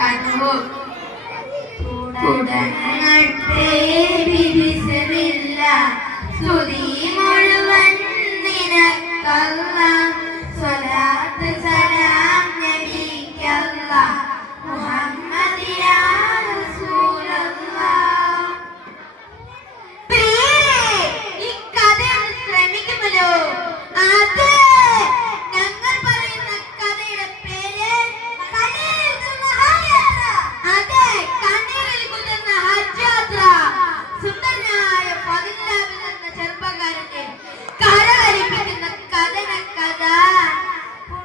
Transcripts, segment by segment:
കണ്ടു. തുടങ്ങട്ടെ ബിസ്മില്ല, സ്തുതി മുഴുവൻ നിനക്കല്ലാഹ്, സ്വലാത്ത് സലാം നബിക്കല്ലാഹ്, മുഹമ്മദ് യാ റസൂലല്ലാഹ്. പ്രിയരേ, ഈ കഥ ശ്രമിക്കുമല്ലോ. അത് ഞങ്ങൾ പറയുന്ന കഥയുടെ പേര് കണ്ണീരിൽ കുതിർന്ന ഹജ്ജ് യാത്ര. അതെ, കണ്ണീരിൽ കുതിർന്ന ഹജ്ജ് യാത്ര. സുന്ദരനായ ഫദിലാബിൻ എന്ന ചെറുപ്പക്കാരന്റെ കരകരിപ്പിക്കുന്ന കഥ.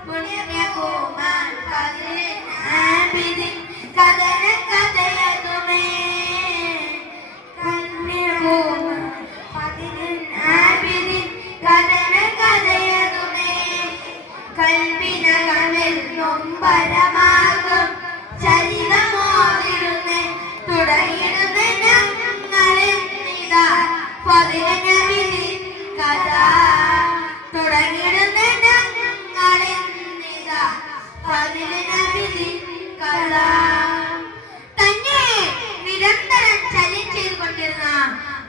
പുണ്യഭൂമാൻ ഫദിലിൻ ആബിദിൻ കഥയതുമേ. പുണ്യഭൂമാൻ ഫദിലിൻ ആബിദിൻ കഥയതുമേ. കൽവിനകമിൽ നൊമ്പരമാകും ചരിതമോതിരുന്ന് തുടങ്ങിടുന്ന ഞങ്ങളിതാ ഫദിലിൻ കഥ. തുടങ്ങിടുന്ന ഞങ്ങളിതാ ഫദിലിൻ കഥ. തന്നെ നിരന്തരം ചലനം ചെയ്തുകൊണ്ടിരുന്ന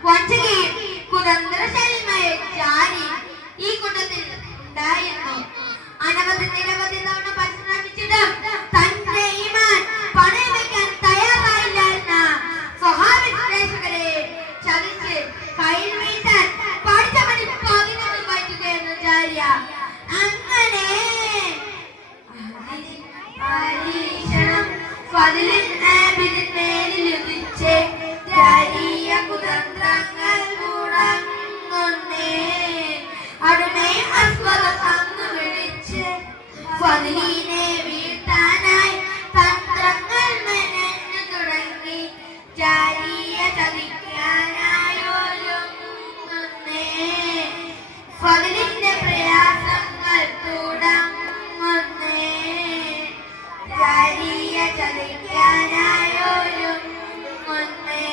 വഞ്ചകയും കുതന്ത്രശാലിയുമായ ജാരി ഈ കൂട്ടത്തിൽ ഉണ്ടായിരുന്നു. നിരവധി തവണ പരിശ്രമിച്ചിട്ടും തന്റെ ഈമാൻ പണയം വെക്കാൻ തയ്യാറായില്ല എന്ന സ്വഹാബി പ്രേക്ഷകരെ ചതിച്ച് കയ്യിൽ വീട്ടാൻ പഠിച്ചവന് 11 പറ്റുകയെന്ന് ജാരിയ. അങ്ങനെ പരീക്ഷണം ഫദിലിൻ ആബിദിൻ മേലിൽ ഉദിച്ച് ജാരിയ കുതന്ത്രങ്ങൾ തുടങ്ങുന്നേ. അടുമയും അസ്വദം അന്ന് വിളിച്ച് ഫദിലിനെ വീഴ്ത്താനായി തന്ത്രങ്ങൾ മെനഞ്ഞു തുടങ്ങി. ജാരിയ ചതിക്കാനായി ഒരുങ്ങുന്നേ. ഫദിലിന്റെ പ്രയാസങ്ങൾ തുടങ്ങുന്നേ. ജാരിയ ചതിക്കാനായി ഒരുങ്ങുന്നേ.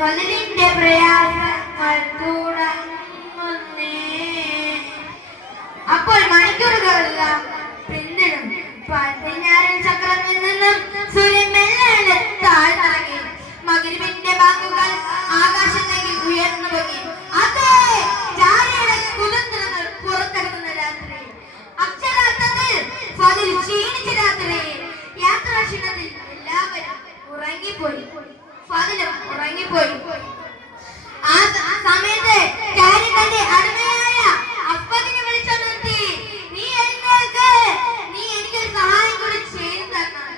ഫദിലിന്റെ പ്രയാസങ്ങൾ തുടങ്ങുന്നേ. അപ്പോൾ മണിക്കൂറുകളെല്ലാം പിന്നിടും. 16 ചക്രത്തിൽ നിന്നും സൂര്യൻ മെല്ലെ താഴ്ന്നിറങ്ങി. മഗ്‌രിബിന്റെ ബാങ്കുകൾ ആകാശത്തേക്ക് ഉയർന്നു പോയി. അതെ, ജാരിയുടെ കുതന്ത്രങ്ങൾ പുറത്തെടുക്കുന്ന രാത്രി. അക്ഷരാർത്ഥത്തിൽ ഫദിൽ ക്ഷീണിച്ച രാത്രി. യാത്രാക്ഷീണത്തിൽ എല്ലാവരും ഉറങ്ങിപ്പോയി. ഫദിലും ഉറങ്ങിപ്പോയി. ആ സമയത്ത് ജാരി തന്റെ അടിമയായ അഫ്വദിനെ വിളിച്ചുണർത്തി. നീ എഴുന്നേൽക്ക്, നീ എനിക്കൊരു സഹായം കൂടി ചെയ്തു തരണം.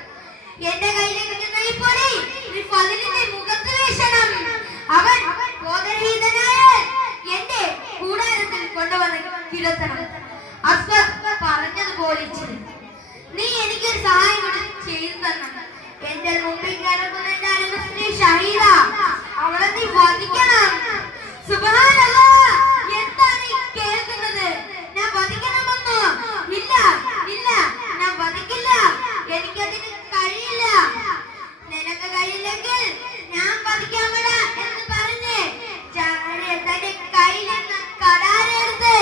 എന്റെ കയ്യിലേക്ക് കിട്ടുന്ന ഈ പൊടി നീ ഫദിലിന്റെ മുഖത്ത് വീശണം. അവൻ ബോധരഹിതനായാൽ എന്റെ കൂടാരത്തിൽ കൊണ്ടുവന്ന് കിടത്തണം. അസ്വദ് പറഞ്ഞതുപോലെ നീ എനിക്കൊരു സഹായം കൂടി ചെയ്തു തരണം. എന്റെ മുമ്പിൽ കിടക്കുന്ന എന്റെ അരുമസ്ത്രീ ഷഹീദ, അവളെ നീ വധിക്കണം. സുബ്ഹാനല്ലാഹ്, എന്താണ് ഈ കേൾക്കുന്നത്? ഞാൻ വധിക്കണമെന്നോ? ഇല്ല ഇല്ല, ഞാൻ വധിക്കില്ല. എനിക്കതിന് കഴിയില്ല. നിനക്ക് കഴിയില്ലെങ്കിൽ ഞാൻ വധിക്കാമടാ എന്ന് പറഞ്ഞ് ജാരി തന്റെ കയ്യിൽ നിന്ന് കടാരെടുത്ത്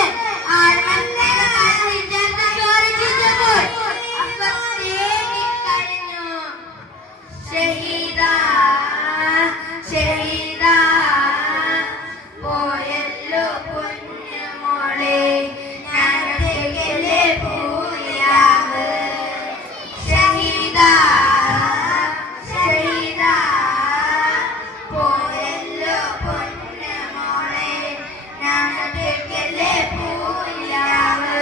ഷഹീദാ ഷഹീദാ പോയല്ലോ പൊന്നുമോളെ ഞങ്ങളുടെ പൂയാവ്. ഷഹീദാ ഷഹീദാ പോയല്ലോ പൊന്നുമോളെ ഞങ്ങളുടെ പൂയാവ്.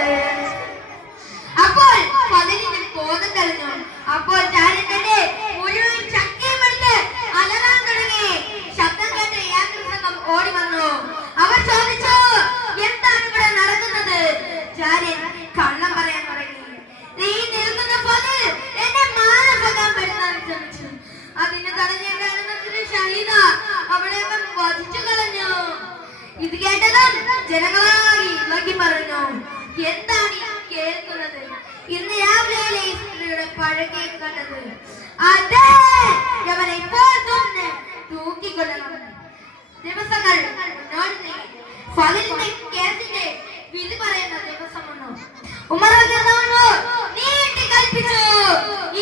അപ്പോൾ ഫദിലിന് ബോധം തെളിഞ്ഞു. അപ്പോൾ ജാരിയുടെ മുഴുവൻ ശക്തിയും എടുത്ത് അലറാൻ തുടങ്ങി. ശബ്ദം കേട്ട് യാത്രസംഘം ഓടി വന്നു. അവർ ചോദിച്ചു, എന്താണ് ഇവിടെ നടക്കുന്നത്? ജാരി കള്ളം പറയാൻ തുടങ്ങി. നീ നിൽക്കുന്ന ഫദിൽ എന്നെ മാനഭംഗം വരുത്താൻ ശ്രമിച്ചു. അതിന് തടഞ്ഞ ഷഹീദ അവളെ അവൻ വധിച്ചു കളഞ്ഞു. ഇത് കേട്ടതും ജനങ്ങളായി ഇളകി പറഞ്ഞു, എന്താണ് കേൾക്കുന്നത്? ഇന്ന് രാവിലെ സ്ത്രീയുടെ പഴകെ കണ്ടത്. അതെ, അവനെ ഇപ്പോൾ തന്നെ തൂക്കിക്കൊല്ലണം. ദിവസങ്ങൾ മുന്നോട്ട് നീങ്ങി. ഫദിലിന്റെ കേസിന്റെ വിധി പറയുന്ന ദിവസം വന്നു. ഉമർ റളിയല്ലാഹു അൻഹു നീട്ടി കൽപ്പിച്ചു,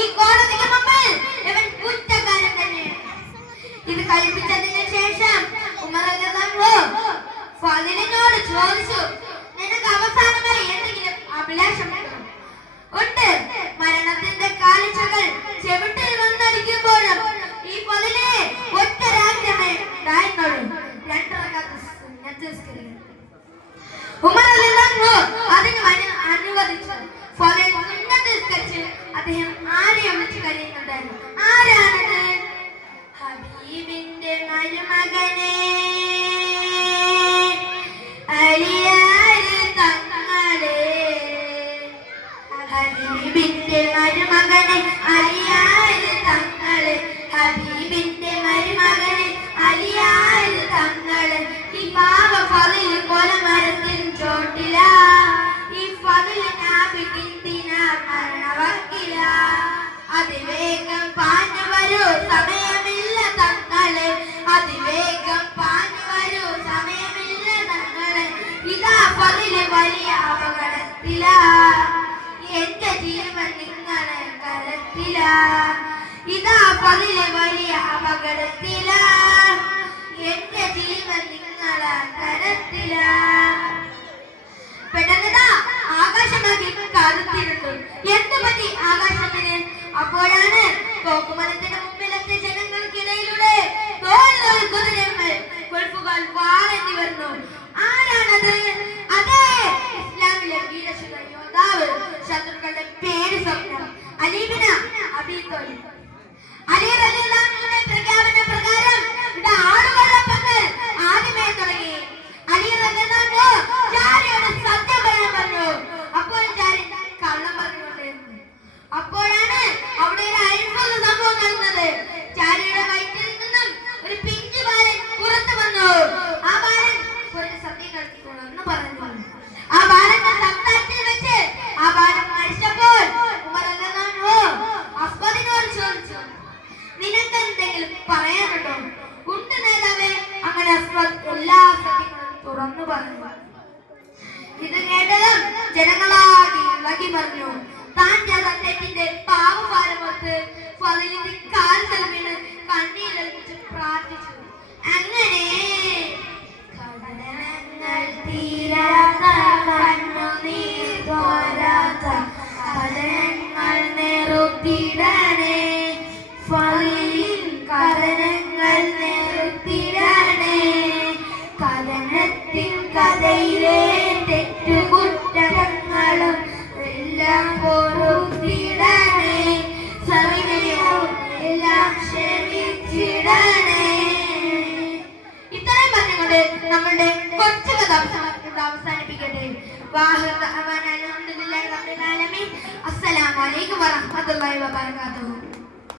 ഈ അദ്ദേഹം ആരെയും വിളിച്ച് കരയുന്നുണ്ടായിരുന്നു. ആരാണത്? ഹബീബിന്റെ മരുമകനെ അലിയാര് തങ്ങളെ, ഹബീബിന്റെ മരുമകനെ അലിയാര് തങ്ങളെ, ഹബീബിന്റെ മരുമകനെ അലിയാര് തങ്ങളെ. ഈ പാവ ഫളിൽ കൊലമരത്തിൻ ചോട്ടില, ഈ ഫളിൽ നാബിക്കിന്തിനാ മരണവക്കില. അതിവേഗം പാഞ്ഞു വരൂ സമയമില്ല തങ്ങളെ, അതിവേഗം പാഞ്ഞു വരൂ സമയമില്ല തങ്ങളെ. ഇതാ ഫളില് വലിയ അപകടത്തില, എന്റെ ജീവൻ നിങ്ങളെ കരത്തില. ഇതാ ഫളില് വലിയ അപകടത്തില, എന്റെ ജീവൻ നിങ്ങളെ കരത്തില. പെട്ടെന്ന് ആകാശമാക്കി കറുത്തിരുന്നു. എന്ത് പറ്റി ആകാശത്തിന്? അപ്പോഴാണ് കോക്കുമരത്തിന് മുമ്പിലെത്തിയ ജനങ്ങൾക്കിടയിലൂടെ കുതിരകൾ കൊഴുപ്പുകൾ വാളെത്തി വരുന്നു. ആരാണത്? അതെ, ഇസ്ലാമിലെ വീരശൂര യോദ്ധാവ്, ശത്രുക്കളുടെ പേര് സ്വപ്നം, അലി ബിൻ അബീ ത്വാലിബ്. അലി റളിയല്ലാഹു അൻഹുവിന്റെ പ്രഖ്യാപന പ്രകാരം ഇവിടെ ആടുവളർത്തൽ ആദ്യമേ തുടങ്ങി. അലി റളിയല്ലാഹു അൻഹു ജാരിയോട് സത്യം പറയാൻ പറഞ്ഞു. അപ്പോൾ ജാരി കള്ളം പറഞ്ഞുകൊണ്ടിരുന്നു. അപ്പോഴാണ് അവിടെ ഒരു അത്ഭുത സംഭവം നടന്നത്. ജാരിയുടെ വയറ്റിൽ നിന്നും ഒരു പിഞ്ചു ബാലൻ പുറത്തു വന്നു. ആ ബാലൻ ഒരു സത്യം തുറന്നു പറഞ്ഞു. ആ ബാലന്റെ സംസാരത്തിൽ വെച്ച് ആ ബാലൻ മരിച്ചപ്പോൾ ഉമർ റളിയല്ലാഹു അൻഹു അസ്വദിനോട് ചോദിച്ചു, നിനക്കെന്തെങ്കിലും പറയാനുണ്ടോ? ഉണ്ട് നേതാവേ. അങ്ങനെ അസ്വദ് എല്ലാ സത്യങ്ങളും തുറന്നു പറഞ്ഞു. ഇത് കേട്ടതും ജനങ്ങളാകെ ഇളകി പറഞ്ഞു. താൻ ചെയ്ത തെറ്റിന്റെ പാപഭാരമൊത്ത് ഫളിലിന്റെ കാൽക്കൽ വീണ് കണ്ണീരൊലിപ്പിച്ച് പ്രാർത്ഥിച്ചു. അങ്ങനെ കടലങ്ങൾ തീരാത്ത കണ്ണുനീർ തോരാത്ത കടലങ്ങൾ നിറുത്തിടണേ, ഫളിലിൻ കടലങ്ങൾ നിറുത്തിടണേ. കഥനത്തിൻ കഥയിലെ തെറ്റുകുറ്റങ്ങളും എല്ലാം പൊറുത്തിടണേ, സവിനയം എല്ലാം ക്ഷമിച്ചിടണേ. ഇത്രയും പറഞ്ഞുകൊണ്ട് നമ്മളുടെ കൊച്ചു കഥ അവസാനിപ്പിക്കട്ടെ. അസ്സലാമു അലൈക്കും വറഹ്മത്തുള്ളാഹി വബറകാതുഹു.